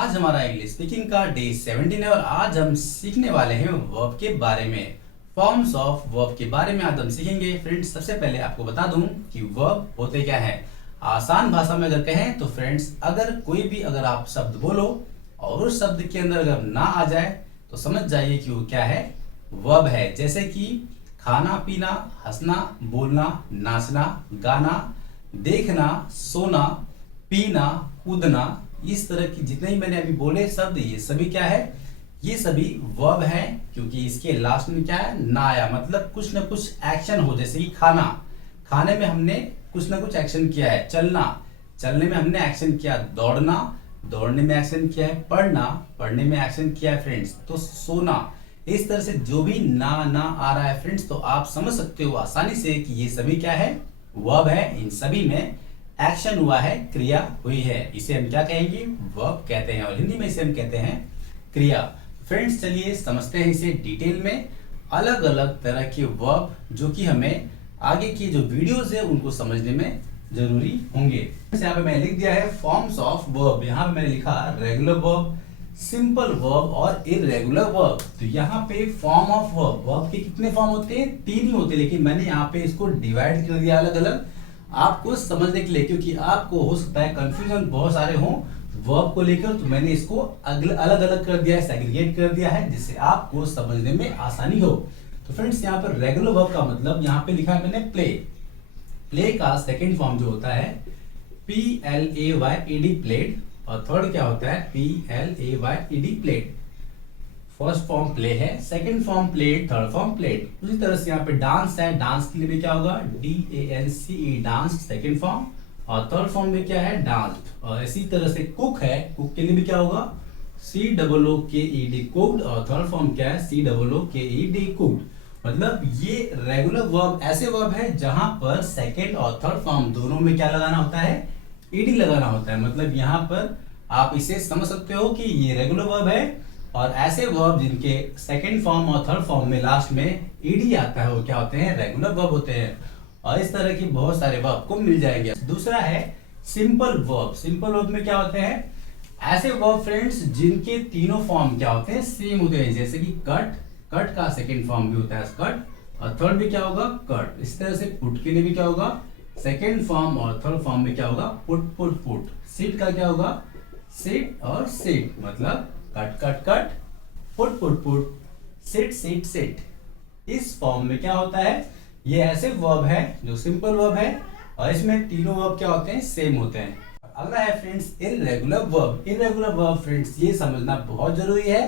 आज हमारा English speaking का डे 17 है और आज हम सीखने वाले हैं वर्ब के बारे में। फॉर्म्स ऑफ वर्ब के बारे में आज हम सीखेंगे। फ्रेंड्स, सबसे पहले आपको बता दूं कि वर्ब होते क्या है। आसान भाषा में अगर कहें तो फ्रेंड्स, अगर आप शब्द बोलो और उस शब्द के अंदर अगर ना आ जाए तो समझ जाइए कि वो क्या है, वर्ब है। जैसे कि खाना पीना, हंसना, बोलना, नाचना, गाना, देखना, सोना, पीना, कूदना, इस तरह की जितने ही मैंने अभी बोले शब्द, ये सभी क्या है, ये सभी वर्ब है। क्योंकि इसके लास्ट में क्या है, ना आया, मतलब कुछ ना कुछ एक्शन हो। जैसे कि खाना, खाने में हमने कुछ ना कुछ एक्शन किया है। चलना, चलने में हमने एक्शन किया। दौड़ना, दौड़ने में एक्शन किया है। पढ़ना, पढ़ने में एक्शन किया है फ्रेंड्स। तो सोना, इस तरह से जो भी ना आ रहा है फ्रेंड्स, तो आप समझ सकते हो आसानी से कि ये सभी क्या है, वर्ब है। इन सभी में एक्शन हुआ है, क्रिया हुई है। इसे हम क्या कहेंगे, वर्ब कहते हैं और हिंदी में इसे हम कहते हैं क्रिया। फ्रेंड्स, चलिए समझते हैं इसे डिटेल में। अलग अलग तरह के वर्ब जो कि हमें आगे की जो वीडियोस है उनको समझने में जरूरी होंगे। यहाँ पे मैंने लिख दिया है फॉर्म्स ऑफ वर्ब। यहाँ पे मैंने लिखा रेगुलर वर्ब, सिंपल वर्ब और इररेगुलर वर्ब। तो यहाँ पे फॉर्म ऑफ वर्ब, वर्ब के कितने फॉर्म होते हैं, 3 ही होते हैं, लेकिन मैंने यहाँ पे इसको डिवाइड कर दिया अलग अलग आपको समझने के लिए, क्योंकि आपको हो सकता है कंफ्यूजन बहुत सारे हों वर्ब को लेकर। तो मैंने इसको अलग अलग कर दिया है, सेग्रीगेट कर दिया है, जिससे आपको समझने में आसानी हो। तो फ्रेंड्स, यहाँ पर रेगुलर वर्ब का मतलब यहाँ पे लिखा है मैंने प्ले। प्ले का सेकंड फॉर्म जो होता है PLAYED, प्लेड, और थर्ड क्या होता है PLAYED, played. First form play है, second form played, third form played. उसी तरह से यहाँ पे डांस है, डांस के लिए भी क्या होगा DANCE, डांस सेकंड फॉर्म, और थर्ड फॉर्म में क्या है डांस्ड। और इसी तरह से कुक है, कुक के लिए भी क्या होगा COOKED, कुक्ड, और थर्ड फॉर्म क्या है COOKED, कुक्ड। मतलब ये रेगुलर वर्ब ऐसे वर्ब है जहां पर सेकंड और थर्ड फॉर्म दोनों में क्या लगाना होता है, ED लगाना होता है। मतलब यहाँ पर आप इसे समझ सकते हो कि ये रेगुलर वर्ब है। और ऐसे वर्ब जिनके सेकंड फॉर्म और थर्ड फॉर्म में लास्ट में ED आता है वो क्या होते हैं, रेगुलर वर्ब होते हैं। और इस तरह की बहुत सारे वर्ब को मिल जाएंगे। दूसरा है सिंपल वर्ब। सिंपल वर्ब में क्या होते हैं, ऐसे वर्ब फ्रेंड्स जिनके तीनों फॉर्म क्या होते हैं, सेम होते हैं। जैसे कि कट, कट का सेकंड फॉर्म भी होता है कट, और थर्ड भी क्या होगा कट। इस तरह से पुट के लिए भी क्या होगा, सेकंड फॉर्म और थर्ड फॉर्म में क्या होगा पुट पुट पुट। सिट का क्या होगा सिट और सिट, मतलब cut cut cut, put put put, sit sit sit. इस फॉर्म में क्या होता है, ये ऐसे वर्ब है जो सिंपल वर्ब है, और इसमें तीनों वर्ब क्या होते हैं, सेम होते हैं। अगला है friends irregular verb. Irregular verb friends ये समझना बहुत जरूरी है,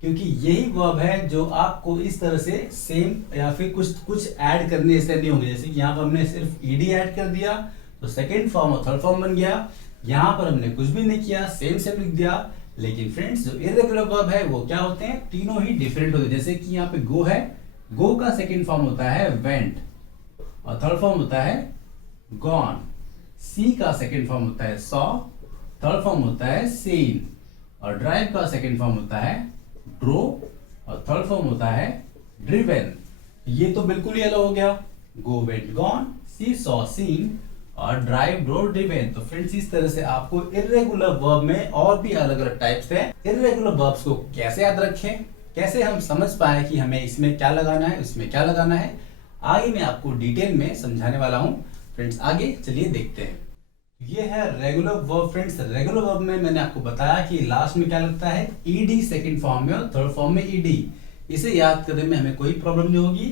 क्योंकि यही वर्ब है जो आपको इस तरह से सेम या फिर कुछ ऐड करने ऐसे नहीं होंगे। जैसे कि यहाँ पर हमने सिर्फ ED ऐड कर दिया तो सेकेंड फॉर्म और थर्ड फॉर्म बन गया। यहाँ पर हमने कुछ भी नहीं किया, सेम सेम लिख दिया। लेकिन फ्रेंड्स जो इररेगुलर वर्ब है वो क्या होते हैं, तीनों ही डिफरेंट होते हैं। जैसे कि यहाँ पे गो है, गो का सेकंड फॉर्म होता है वेंट, और थर्ड फॉर्म होता है गॉन। सी का सेकंड फॉर्म होता है सॉ, थर्ड फॉर्म होता है सीन। और ड्राइव का सेकंड फॉर्म होता है ड्रोव, और थर्ड फॉर्म होता है ड्रिवन। ये तो बिल्कुल ही अलग हो गया, गो वेंट गॉन, सी सॉ सीन, और ड्राइव ड्रोव ड्रिवन। तो फ्रेंड्स इस तरह से आपको इररेगुलर वर्ब में और भी अलग अलग टाइप्स हैं। इररेगुलर वर्ब्स को कैसे याद रखें, कैसे हम समझ पाए कि हमें इसमें क्या लगाना है, उसमें क्या लगाना है, आगे मैं आपको डिटेल में समझाने वाला हूं। फ्रेंड्स आगे चलिए देखते हैं। ये है regular verb. Friends regular verb में मैंने आपको बताया कि लास्ट में क्या लगता है ED, सेकंड फॉर्म में, और थर्ड फॉर्म में ED। इसे याद करने में हमें कोई प्रॉब्लम नहीं होगी।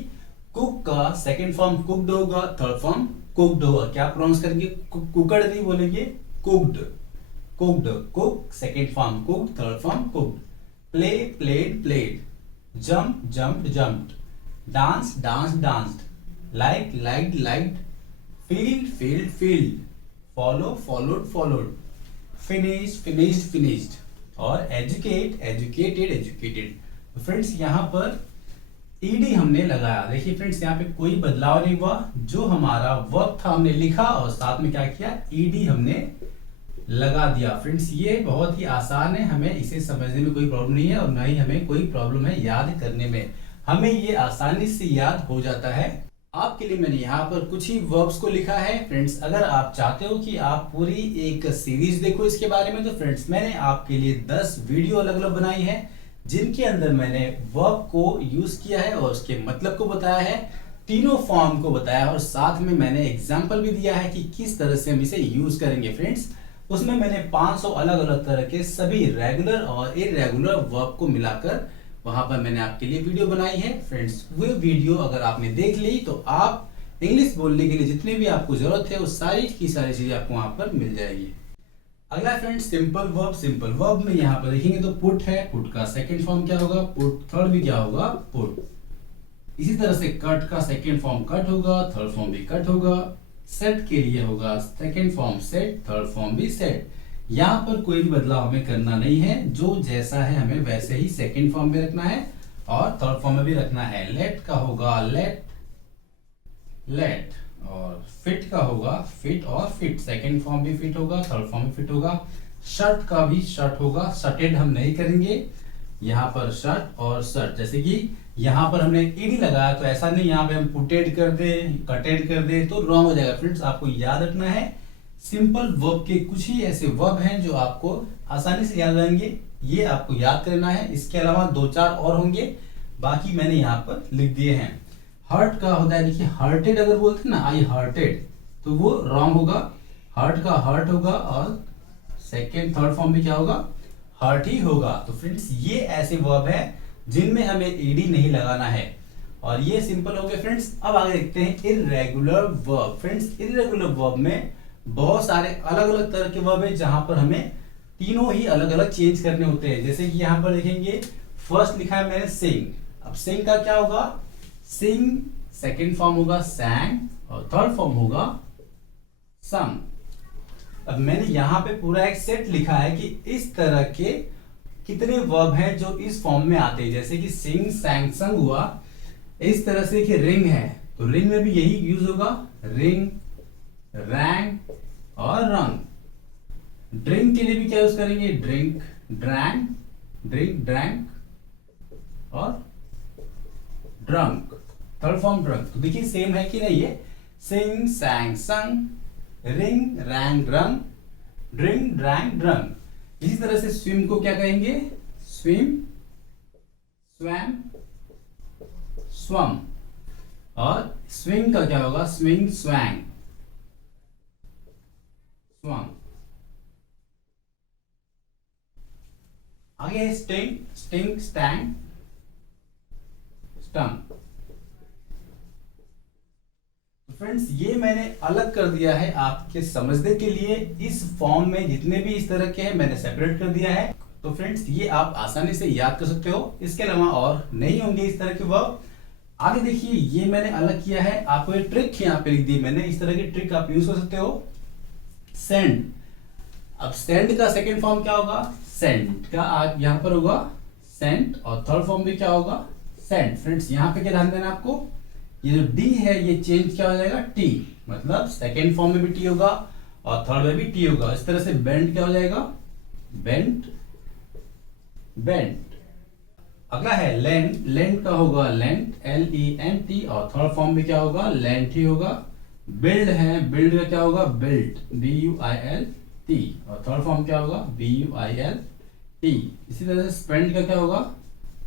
कुक का सेकंड फॉर्म कुक्ड होगा, थर्ड फॉर्म कुक्ड होगा। क्या प्रोनाउंस करेंगे, कुकड नहीं बोलेंगे, cooked, cooked, cook second form cooked, third form cooked. Play played played, jump jumped jumped, dance dance danced, like liked liked, field field field, follow followed followed, finish finished finished, और educate educated educated. Friends यहाँ पर ED हमने लगाया। देखिए friends यहाँ पे कोई बदलाव नहीं हुआ, जो हमारा वर्ब था हमने लिखा और साथ में क्या किया ED हमने लगा दिया। फ्रेंड्स ये बहुत ही आसान है, हमें इसे समझने में कोई प्रॉब्लम नहीं है, और ना ही हमें कोई प्रॉब्लम है याद करने में। हमें ये आसानी से याद हो जाता है। आपके लिए मैंने यहाँ पर कुछ ही वर्ब्स को लिखा है फ्रेंड्स। अगर आप चाहते हो कि आप पूरी एक सीरीज देखो इसके बारे में, तो फ्रेंड्स मैंने आपके लिए 10 वीडियो अलग अलग बनाई है जिनके अंदर मैंने वर्ब को यूज किया है और उसके मतलब को बताया है, तीनों फॉर्म को बताया और साथ में मैंने एग्जाम्पल भी दिया है कि किस तरह से हम इसे यूज करेंगे फ्रेंड्स। उसमें मैंने 500 अलग अलग तरह के सभी रेगुलर और इरेगुलर वर्ब को मिलाकर वहां पर मैंने आपके लिए वीडियो बनाई है फ्रेंड्स। वो वीडियो अगर आपने देख ली तो आप इंग्लिश बोलने के लिए जितनी भी आपको जरूरत है वो सारी की सारी चीजें आपको वहां पर मिल जाएगी। अगला friends simple verb. Simple verb में यहाँ पर देखेंगे तो पुट है, पुट का सेकंड फॉर्म क्या होगा, पुट। थर्ड भी क्या होगा, पुट। इसी तरह से कट का सेकंड फॉर्म कट होगा, थर्ड फॉर्म भी कट होगा। सेट के लिए होगा second form set, third form भी सेट। यहाँ पर कोई भी बदलाव हमें करना नहीं है, जो जैसा है हमें वैसे ही सेकंड फॉर्म में रखना है और थर्ड फॉर्म में भी रखना है। लेट का होगा लेट, लेट। और फिट का होगा फिट और फिट, सेकंड फॉर्म भी फिट होगा, थर्ड फॉर्म भी फिट होगा। शर्ट का भी शर्ट होगा, शर्टेड हम नहीं करेंगे, यहाँ पर शर्ट और शर्ट। जैसे कि यहाँ पर हमने ईडी लगाया तो ऐसा नहीं यहाँ पे हम पुटेड कर दे, कटेड कर दे तो रॉन्ग हो जाएगा फ्रेंड्स। आपको याद रखना है सिंपल वर्ब के कुछ ही ऐसे वर्ब हैं जो आपको आसानी से याद रहेंगे, ये आपको याद करना है। इसके अलावा 2-4 और होंगे, बाकी मैंने यहाँ पर लिख दिए हैं। हर्ट का होता है, देखिए हर्टेड अगर बोलते ना आई हर्टेड तो वो रॉन्ग होगा, हर्ट का हर्ट होगा और सेकेंड थर्ड फॉर्म में क्या होगा, हर्ट ही होगा। तो फ्रेंड्स ये ऐसे वर्ब है जिनमें हमें ईडी नहीं लगाना है और ये सिंपल हो गए फ्रेंड्स। अब आगे देखते हैं irregular verb. Friends irregular verb में बहुत सारे अलग अलग तरह के वर्ब है जहां पर हमें तीनों ही अलग अलग चेंज करने होते हैं। जैसे कि यहाँ पर देखेंगे फर्स्ट लिखा है मैंने सिंग। अब सिंग का क्या होगा, सिंग सेकंड फॉर्म होगा सैंग और थर्ड फॉर्म होगा सम। अब मैंने यहाँ पे पूरा एक सेट लिखा है कि इस तरह के कितने वर्ब हैं जो इस फॉर्म में आते हैं। जैसे कि सिंग सैंग संग हुआ, इस तरह से देखिए रिंग है तो रिंग में भी यही यूज होगा, रिंग रैंग और रंग। ड्रिंक के लिए भी क्या यूज करेंगे, ड्रिंक ड्रैंक, ड्रिंक ड्रैंक और ड्रंक, थर्ड फॉर्म ड्रंक। तो देखिए सेम है कि नहीं, ये सिंग सैंग संग, रिंग रैंग रंग, ड्रिंक ड्रैंक ड्रंक। इसी तरह से स्विम को क्या कहेंगे, स्विम स्वैम स्वम। और स्विंग का क्या होगा, स्विंग स्वैंग स्वम। आगे है स्टिंग, स्टिंग स्टैंग स्टंग। फ्रेंड्स ये मैंने अलग कर दिया है आपके समझने के लिए। इस फॉर्म में जितने भी इस तरह के हैं मैंने सेपरेट कर दिया है, तो फ्रेंड्स ये आप आसानी से याद कर सकते हो। इसके अलावा और नहीं होंगे इस तरह के वर्ब। आगे देखिए ये मैंने अलग किया है, आपको एक ट्रिक यहाँ पे लिख दी मैंने, इस तरह की ट्रिक आप यूज कर सकते हो। सेंड। अब सेंड का सेकंड फॉर्म क्या होगा, सेंड का आप यहां पर होगा सेंड और थर्ड फॉर्म भी क्या होगा, सेंड। फ्रेंड्स यहाँ पे क्या ध्यान देना आपको, ये जो डी है ये चेंज क्या हो जाएगा, टी। मतलब सेकंड फॉर्म में भी टी होगा और थर्ड में भी टी होगा। इस तरह से बेंड क्या हो जाएगा, बेंट बेंट। अगला है लेंट। लेंट का होगा लेंट, LENT और थर्ड फॉर्म में क्या होगा, लेंट ही होगा। बिल्ड है, बिल्ड का क्या होगा, बिल्ट, BUILT और थर्ड फॉर्म क्या होगा, BUILT। इसी तरह से स्पेंड का क्या होगा,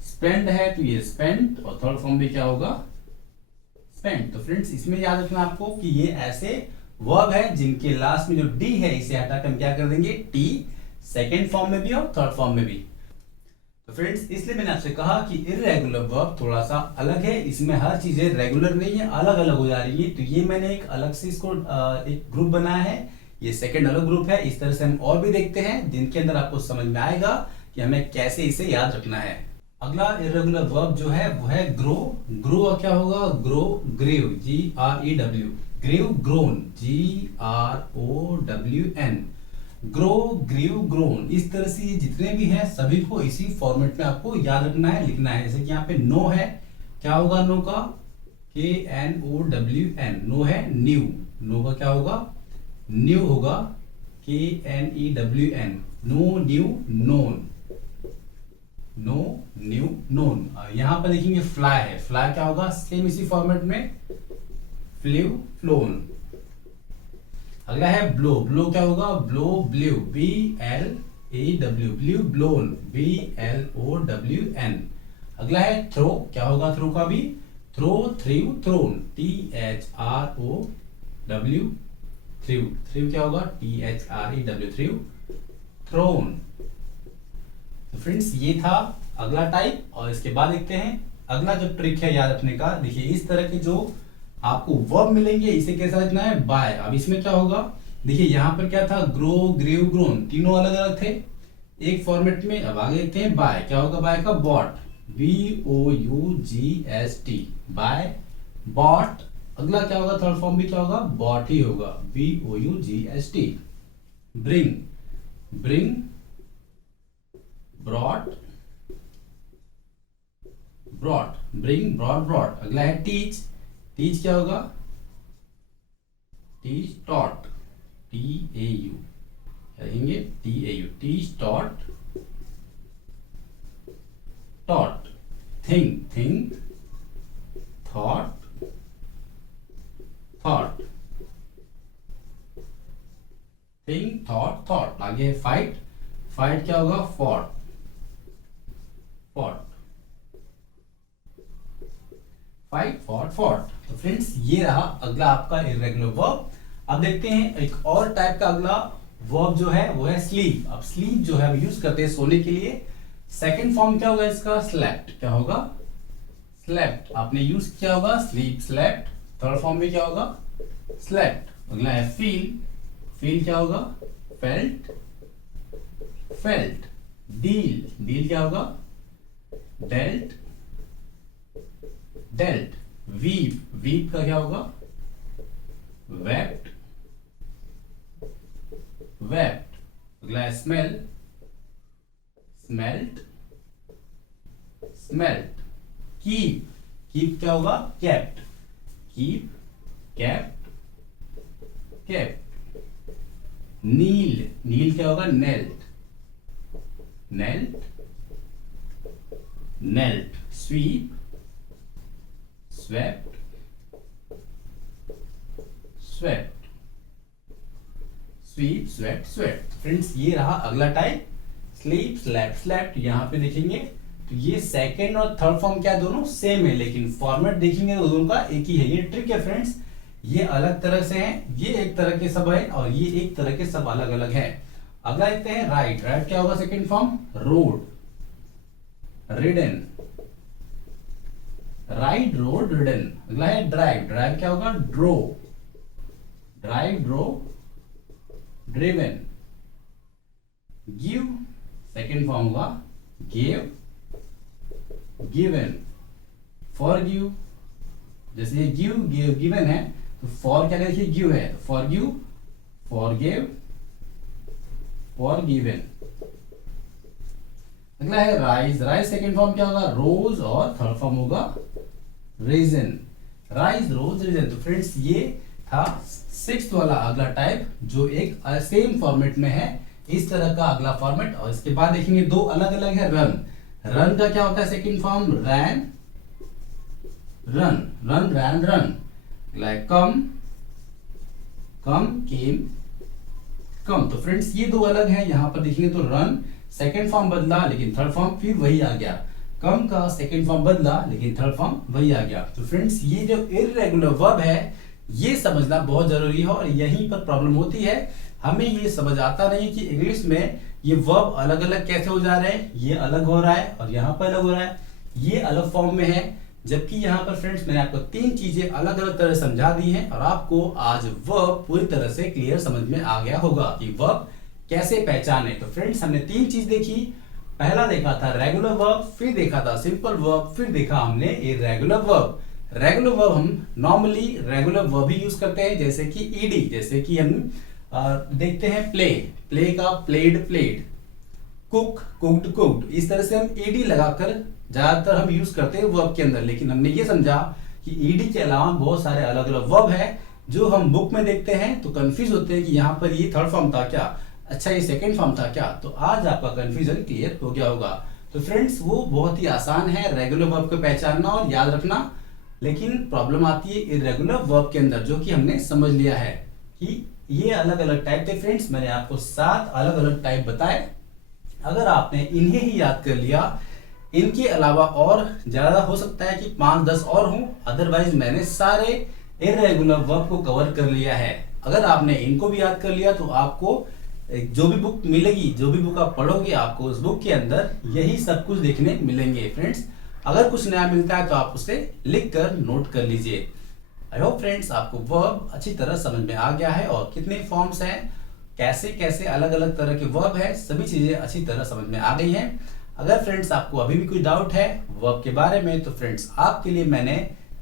स्पेंड है तो ये स्पेंट और थर्ड फॉर्म भी क्या होगा, स्पेंट। तो फ्रेंड्स इसमें याद रखना आपको कि ये ऐसे वर्ब है जिनके लास्ट में जो डी है इसे हटाकर हम क्या कर देंगे, टी, सेकेंड फॉर्म में भी और थर्ड फॉर्म में भी। तो फ्रेंड्स इसलिए मैंने आपसे कहा कि इर्रेगुलर वर्ब थोड़ा सा अलग है, इसमें हर चीजें रेगुलर नहीं है, अलग अलग हो जा रही है। तो ये मैंने एक अलग से इसको एक ग्रुप बनाया है, ये सेकंड अलग ग्रुप है। इस तरह से हम और भी देखते हैं जिनके अंदर आपको समझ में आएगा कि हमें कैसे इसे याद रखना है। अगला इर्रेगुलर वर्ब जो है वो है ग्रो। ग्रो का क्या होगा, grow grew, GREW, grew grown, GROWN, grow grew grown. इस तरह से जितने भी हैं सभी को इसी फॉर्मेट में आपको याद रखना है, लिखना है। जैसे कि यहाँ पे नो है, क्या होगा नो का, KNOWN, नो है न्यू, नो का क्या होगा, न्यू होगा, KNEWN, know knew known, know knew known. यहाँ पर देखेंगे फ्लाई है, फ्लाई क्या होगा, सेम इसी फॉर्मेट में फ्ल्यू, फ्लोन। अगला है ब्लो, ब्लो क्या होगा, blow, blew, BLEW, blew, blown, BLOWN। अगला है थ्रो, क्या होगा थ्रो का भी, throw, threw, thrown, THROW, threw, threw क्या होगा, THREW, थ्रू, थ्रोन। तो फ्रेंड्स ये था अगला टाइप। और इसके बाद देखते हैं अगला जो ट्रिक है याद रखने का। देखिए इस तरह के जो आपको वर्ब मिलेंगे इसे कैसा लिखना है, बाय। अब इसमें क्या होगा, देखिए यहाँ पर क्या था, ग्रो, ग्रीव, ग्रोन, तीनों अलग अलग थे एक फॉर्मेट में। अब आगे देखते हैं बाय, क्या होगा बाय का, बॉट, BOUGST, बाय, बॉट। अगला क्या होगा, थर्ड फॉर्म भी क्या होगा, बॉट ही होगा, BOUGST। Bring, bring, brought, brought, bring, brought, brought. अगला है टीच, टीच क्या होगा, टीच, टॉट, TAU, कहेंगे TAU, teach, taught, taught. Think, think, thought, thought, think, thought, thought. आगे फाइट, फाइट क्या होगा, fought, fought, fight, fought, fought. तो friends ये रहा अगला आपका इर्रेगुलर वर्ब। अब देखते हैं एक और टाइप का अगला वर्ब जो है वो है स्लीप। अब स्लीप जो है हम यूज करते हैं सोने के लिए। सेकंड फॉर्म क्या होगा इसका, स्लेप्ट, क्या होगा, स्लेप्ट। आपने यूज किया होगा स्लीप, स्लेप्ट। थर्ड फॉर्म में क्या होगा, स्लेप्ट। अगला है फील, फील क्या होगा, फेल्ट, फेल्ट। डील, डील क्या होगा, डेल्ट, डेल्ट। वीप, वीप का क्या होगा, वेप्ट, वेप्ट। अगला है smell, smelt, smelt. Keep, keep क्या होगा, kept, keep, kept, kept. Kneel, kneel क्या होगा, knelt, knelt, knelt. Sweep, swept, swept, sweep, swept, swept. Friends ये रहा अगला टाइप, स्लीप, स्लैप्ट, स्लैप्ट। यहां पे देखेंगे तो ये सेकंड और थर्ड फॉर्म क्या दोनों सेम है, लेकिन फॉर्मेट देखेंगे तो दोनों का एक ही है। ये ट्रिक है फ्रेंड्स, ये अलग तरह से है, ये एक तरह के सब है और ये एक तरह के सब अलग अलग है। अगला देखते हैं राइट, राइट क्या होगा second form, rode, ridden, ride, rode, ridden. अगला है ड्राइव, ड्राइव क्या होगा, drove, drive, drove, driven. Give, second form होगा गिव, गिवन। फॉरगिव, जैसे ये गिव, गिव, गिवन है तो फॉर क्या देखिए गिव है, तो फॉरगिव, फॉरगिव, फॉरगिवन। अगला है राइज, राइज सेकेंड फॉर्म क्या होगा, रोज, और थर्ड फॉर्म होगा रीजन, राइज, रोज, रीजन। तो फ्रेंड्स ये था सिक्स्थ वाला अगला टाइप जो एक सेम फॉर्मेट में है, इस तरह का अगला फॉर्मेट। और इसके बाद देखेंगे दो अलग अलग है, रन, रन का क्या होता है सेकंड फॉर्म, रैन, रन, रन, रैन, रन। लाइक कम, कम, केम, कम। तो फ्रेंड्स ये दो अलग है, यहां पर देखेंगे तो रन सेकंड फॉर्म बदला लेकिन थर्ड फॉर्म फिर वही आ गया, कम का सेकंड फॉर्म बदला लेकिन थर्ड फॉर्म वही आ गया। तो फ्रेंड्स ये जो इर्रेगुलर वर्ब है ये समझना बहुत जरूरी है और यहीं पर प्रॉब्लम होती है, हमें ये समझ आता नहीं कि इंग्लिश में ये वर्ब अलग अलग कैसे हो जा रहे हैं, ये अलग हो रहा है और यहाँ पर अलग हो रहा है, ये अलग फॉर्म में है। जबकि यहाँ पर फ्रेंड्स मैंने आपको तीन चीजें अलग अलग तरह समझा दी हैं और आपको आज वर्ब पूरी तरह से क्लियर समझ में आ गया होगा कि वर्ब कैसे पहचाने। तो फ्रेंड्स हमने तीन चीज देखी, पहला देखा था रेगुलर वर्ब, फिर देखा था सिंपल वर्ब, फिर देखा हमने इर्रेगुलर वर्ब। रेगुलर वर्ब हम नॉर्मली रेगुलर वर्ब ही यूज करते हैं, जैसे कि ईडी, जैसे कि हम देखते हैं प्ले, प्ले का played, played, cook, cooked, cooked. इस तरह से हम ईडी लगाकर ज्यादातर हम यूज करते हैं वर्ब के अंदर। लेकिन हमने ये समझा कि ईडी के अलावा बहुत सारे अलग अलग वर्ब है जो हम बुक में देखते हैं तो कंफ्यूज होते हैं कि यहाँ पर ये थर्ड फॉर्म था क्या, अच्छा ये सेकंड फॉर्म था क्या। तो आज आपका कंफ्यूजन क्लियर हो गया होगा। तो फ्रेंड्स वो बहुत ही आसान है रेगुलर वर्ब को पहचानना और याद रखना। लेकिन प्रॉब्लम आती है इरेगुलर वर्ब के अंदर, जो कि हमने समझ लिया है कि ये अलग अलग टाइप थे फ्रेंड्स। मैंने आपको 7 अलग अलग टाइप बताए। अगर आपने इन्हें ही याद कर लिया, इनके अलावा और ज्यादा हो सकता है कि 5-10 और हों, अदरवाइज मैंने सारे इरेगुलर वर्ब को कवर कर लिया है। अगर आपने इनको भी याद कर लिया तो आपको जो भी बुक मिलेगी, जो भी बुक आप पढ़ोगे, आपको उस बुक के अंदर यही सब कुछ देखने मिलेंगे फ्रेंड्स। अगर कुछ नया मिलता है तो आप उसे लिख कर नोट कर लीजिए। आई होप फ्रेंड्स आपको वर्ब अच्छी तरह समझ में आ गया है और कितने फॉर्म्स हैं, कैसे कैसे अलग अलग तरह के वर्ब है, सभी चीजें अच्छी तरह समझ में आ गई हैं। अगर फ्रेंड्स आपको अभी भी कोई डाउट है वर्ब के बारे में तो फ्रेंड्स आपके लिए मैंने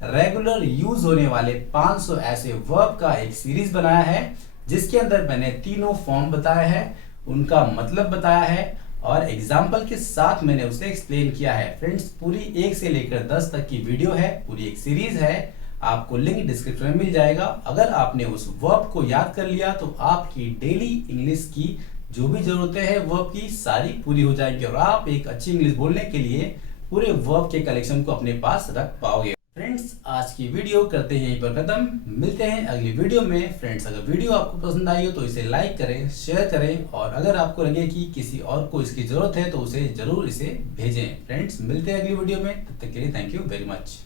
रेगुलर यूज होने वाले 500 ऐसे वर्ब का एक सीरीज बनाया है, जिसके अंदर मैंने तीनों फॉर्म बताया है, उनका मतलब बताया है और एग्जाम्पल के साथ मैंने उसे एक्सप्लेन किया है। फ्रेंड्स पूरी 1 से लेकर 10 तक की वीडियो है, पूरी एक सीरीज है, आपको लिंक डिस्क्रिप्शन में मिल जाएगा। अगर आपने उस वर्ब को याद कर लिया तो आपकी डेली इंग्लिश की जो भी जरूरतें हैं वर्ब की सारी पूरी हो जाएगी और आप एक अच्छी इंग्लिश बोलने के लिए पूरे वर्ब के कलेक्शन को अपने पास रख पाओगे। फ्रेंड्स आज की वीडियो करते हैं यहीं पर खत्म, मिलते हैं अगली वीडियो में। फ्रेंड्स अगर वीडियो आपको पसंद आई हो तो इसे लाइक करें, शेयर करें और अगर आपको लगे कि किसी और को इसकी जरूरत है तो उसे जरूर इसे भेजें। फ्रेंड्स मिलते हैं अगली वीडियो में, तब तक के लिए थैंक यू वेरी मच।